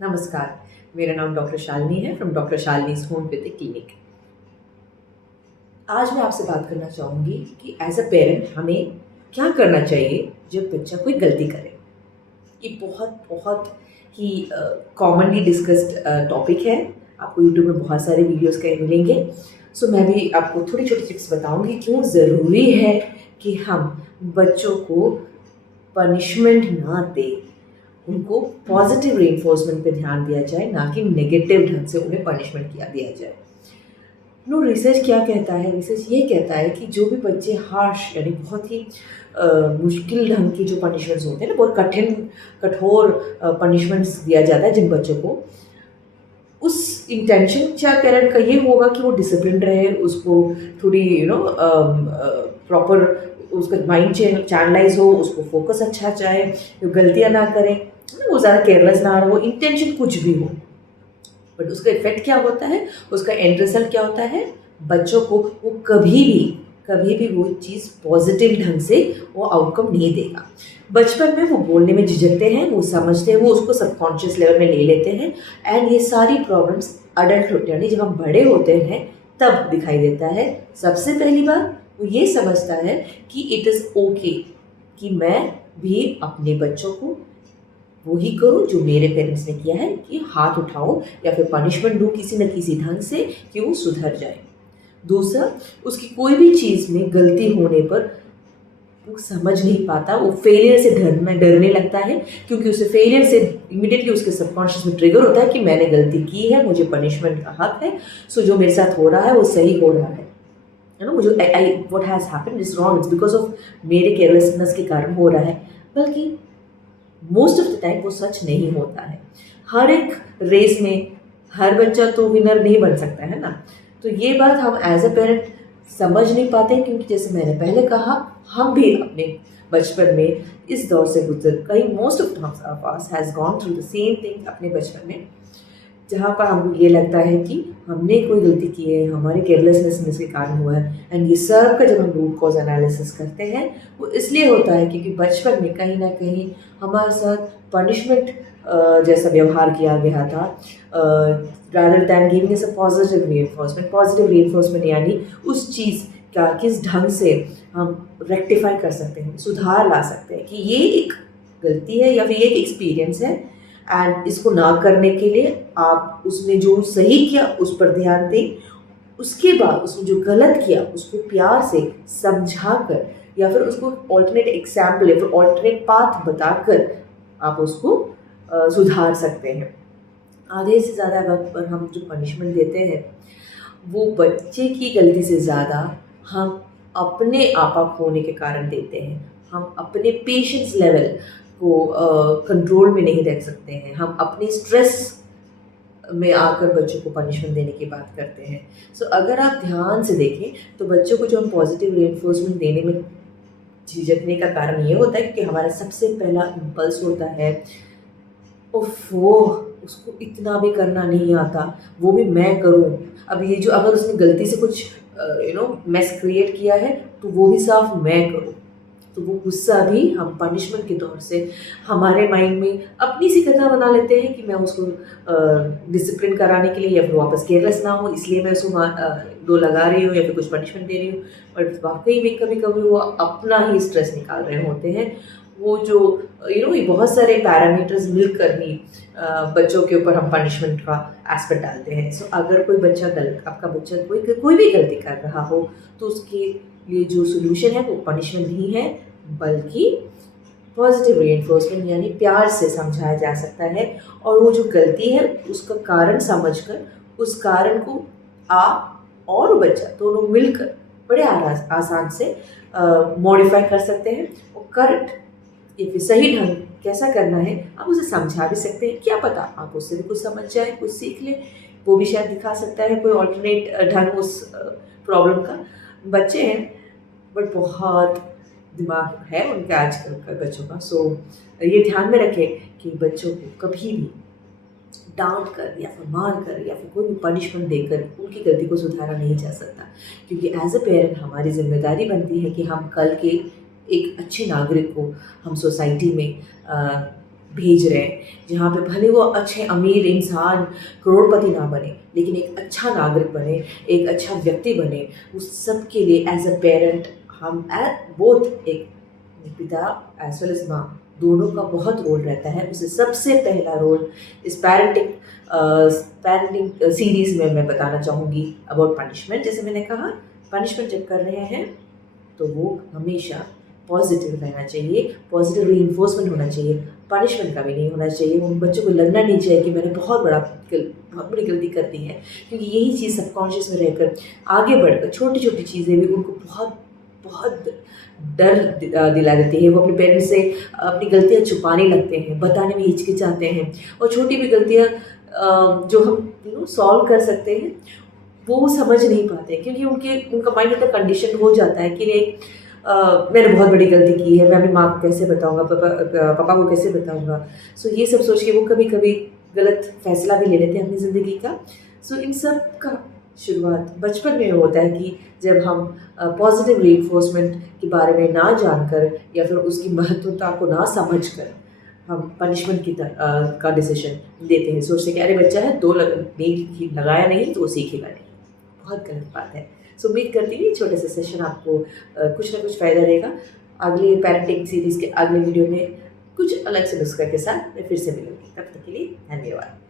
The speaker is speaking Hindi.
नमस्कार, मेरा नाम डॉक्टर शालिनी है फ्रॉम डॉक्टर शालिनीज़ होम्योपैथिक क्लिनिक। आज मैं आपसे बात करना चाहूँगी कि एज़ अ पेरेंट हमें क्या करना चाहिए जब बच्चा कोई गलती करे। ये बहुत बहुत ही कॉमनली डिस्कस्ड टॉपिक है। आपको यूट्यूब में बहुत सारे वीडियोज़ कहीं मिलेंगे। सो मैं भी आपको थोड़ी छोटी टिप्स बताऊँगी क्यों ज़रूरी है कि हम बच्चों को पनिशमेंट ना दें। उनको पॉजिटिव रेनफोर्समेंट पे ध्यान दिया जाए, ना कि नेगेटिव ढंग से उन्हें पनिशमेंट किया दिया जाए। रिसर्च क्या कहता है? रिसर्च ये कहता है कि जो भी बच्चे हार्श यानी बहुत ही मुश्किल ढंग की जो पनिशमेंट्स होते हैं ना, बहुत कठिन कठोर पनिशमेंट्स दिया जाता है जिन बच्चों को, उस इंटेंशन चाहे पेरेंट का ये होगा कि वो डिसिप्लिन रहे, उसको थोड़ी प्रॉपर उसका माइंड चैनलाइज हो, उसको फोकस अच्छा जाए, गलतियाँ ना करें, वो ज़्यादा केयरलेस ना हो, इंटेंशन कुछ भी हो, बट उसका इफेक्ट क्या होता है, उसका एंड रिजल्ट क्या होता है? बच्चों को वो कभी भी वो चीज़ पॉजिटिव ढंग से वो आउटकम नहीं देगा। बचपन में वो बोलने में झिझकते हैं, वो समझते हैं, वो उसको सबकॉन्शियस लेवल में ले लेते हैं, एंड ये सारी प्रॉब्लम्स अडल्ट यानी जब हम बड़े होते हैं तब दिखाई देता है। सबसे पहली बार वो ये समझता है कि इट इज़ ओके कि मैं भी अपने बच्चों को वही करूँ जो मेरे पेरेंट्स ने किया है, कि हाथ उठाऊँ या फिर पनिशमेंट दूँ किसी न किसी ढंग से कि वो सुधर जाए। दूसरा, उसकी कोई भी चीज़ में गलती होने पर वो समझ नहीं पाता, वो फेलियर से डरने लगता है, क्योंकि उसे फेलियर से इमीडिएटली उसके सबकॉन्शियस में ट्रिगर होता है कि मैंने गलती की है, मुझे पनिशमेंट का हक है, सो जो मेरे साथ हो रहा है वो सही हो रहा है। मुझे what has happened is wrong, it's because of मेरे केयरलेसनेस के कारण हो रहा है। बल्कि मोस्ट ऑफ द टाइम वो सच नहीं होता है। हर एक रेस में हर बच्चा तो विनर नहीं बन सकता है ना। तो ये बात हम एज अ पेरेंट समझ नहीं पाते, क्योंकि जैसे मैंने पहले कहा, हम भी अपने बचपन में इस दौर से गुजर कई most of us has gone through the same thing अपने बचपन में, जहाँ पर हमको ये लगता है कि हमने कोई गलती की है, हमारे केयरलेसनेस के कारण हुआ है। एंड ये सब का जब हम रूट कॉज एनालिसिस करते हैं, वो इसलिए होता है क्योंकि बचपन में कहीं ना कहीं हमारे साथ पनिशमेंट जैसा व्यवहार किया गया था, rather than giving us a positive reinforcement। Positive reinforcement यानी उस चीज़ का किस ढंग से हम रेक्टिफाई कर सकते हैं, सुधार ला सकते हैं कि ये एक गलती है या फिर ये एक एक्सपीरियंस है, एंड इसको ना करने के लिए आप उसने जो सही किया उस पर ध्यान दें। उसके बाद उसने जो गलत किया उसको प्यार से समझा कर, या फिर उसको ऑल्टरनेट एग्जाम्पल या फिर ऑल्टरनेट पाथ बताकर आप उसको सुधार सकते हैं। आधे से ज़्यादा वक्त पर हम जो पनिशमेंट देते हैं, वो बच्चे की गलती से ज़्यादा हम अपने आपा खोने के कारण देते हैं। हम अपने पेशेंस लेवल को कंट्रोल में नहीं रख सकते हैं। हम अपने स्ट्रेस में आकर बच्चों को पनिशमेंट देने की बात करते हैं। सो अगर आप ध्यान से देखें तो बच्चों को जो हम पॉजिटिव रेनफोर्समेंट देने में झिझकने का कारण ये होता है कि हमारा सबसे पहला इम्पल्स होता है, वो उसको इतना भी करना नहीं आता, वो भी मैं करूं। अब ये जो अगर उसने गलती से कुछ मेस क्रिएट किया है तो वो भी साफ मैं करूं, तो वो गुस्सा भी हम पनिशमेंट के तौर से हमारे माइंड में अपनी सी कथा बना लेते हैं कि मैं उसको डिसिप्लिन कराने के लिए या फिर वापस केयरलेस ना हो इसलिए मैं उसको दो लगा रही हूँ या फिर कुछ पनिशमेंट दे रही हूँ। बट वाकई में कभी कभी वो अपना ही स्ट्रेस निकाल रहे होते हैं। वो जो ये बहुत सारे पैरामीटर्स मिलकर ही बच्चों के ऊपर हम पनिशमेंट का एस्पेक्ट डालते हैं। सो अगर कोई बच्चा आपका बच्चा कोई भी गलती कर रहा हो तो उसके लिए जो सोल्यूशन है वो पनिशमेंट नहीं है, बल्कि पॉजिटिव रेनफोर्समेंट यानी प्यार से समझाया जा सकता है। और वो जो गलती है उसका कारण समझकर उस कारण को आप और वो बच्चा दोनों मिलकर बड़े आसान से मॉडिफाई कर सकते हैं। और करेक्ट या फिर सही ढंग कैसा करना है आप उसे समझा भी सकते हैं। क्या पता आप उससे भी कुछ समझ जाए, कुछ सीख ले, वो भी शायद दिखा सकता है कोई ऑल्टरनेट ढंग उस प्रॉब्लम का। बच्चे हैं बट बहुत दिमाग है उनके आजकल के बच्चों का। सो ये ध्यान में रखें कि बच्चों को कभी भी डांट कर या फिर मार कर या फिर कोई भी पनिशमेंट देकर उनकी गलती को सुधारा नहीं जा सकता, क्योंकि एज अ पेरेंट हमारी जिम्मेदारी बनती है कि हम कल के एक अच्छे नागरिक को हम सोसाइटी में भेज रहे हैं, जहाँ पे भले वो अच्छे अमीर इंसान करोड़पति ना बने, लेकिन एक अच्छा नागरिक बने, एक अच्छा व्यक्ति बने, उस सब के लिए एज अ पेरेंट हम बोथ एक पिता एज वेल एज माँ दोनों का बहुत रोल रहता है। उसे सबसे पहला रोल इस पैरेंटिंग सीरीज़ में मैं बताना चाहूँगी अबाउट पनिशमेंट। जैसे मैंने कहा, पनिशमेंट जब कर रहे हैं तो वो हमेशा पॉजिटिव रहना चाहिए, पॉजिटिव रीइंफोर्समेंट होना चाहिए, पनिशमेंट का भी नहीं होना चाहिए। उन बच्चों को लगना नहीं चाहिए कि मैंने बहुत बड़ी गलती कर दी है, क्योंकि यही चीज़ सबकॉन्शियस में रहकर आगे बढ़कर छोटी छोटी चीज़ें भी उनको बहुत बहुत डर दिला देती है। वो अपने पेरेंट्स से अपनी गलतियाँ छुपाने लगते हैं, बताने में हिचकिचाते हैं, और छोटी भी गलतियाँ जो हम सॉल्व कर सकते हैं वो समझ नहीं पाते, क्योंकि उनका माइंड इतना कंडीशन हो जाता है कि नहीं, मैंने बहुत बड़ी गलती की है, मैं अपनी माँ को कैसे बताऊँगा, पापा को कैसे बताऊँगा। सो ये सब सोच के वो कभी कभी गलत फैसला भी ले लेते हैं अपनी ज़िंदगी का। सो इन सब का शुरुआत बचपन में होता है कि जब हम पॉजिटिव रीइंफोर्समेंट के बारे में ना जानकर या फिर उसकी महत्वता को ना समझकर हम पनिशमेंट का डिसीजन देते हैं, सोचते हैं कि अरे बच्चा है, नहीं लगाया नहीं तो वो सीखेगा नहीं। बहुत गलत बात है। सो उम्मीद करती हूँ छोटे से सेशन आपको कुछ ना कुछ फ़ायदा देगा। अगले पेरेंटिंग सीरीज़ के अगले वीडियो में कुछ अलग से नुस्खा के साथ मैं फिर से मिलूँगी। तब तक के लिए धन्यवाद।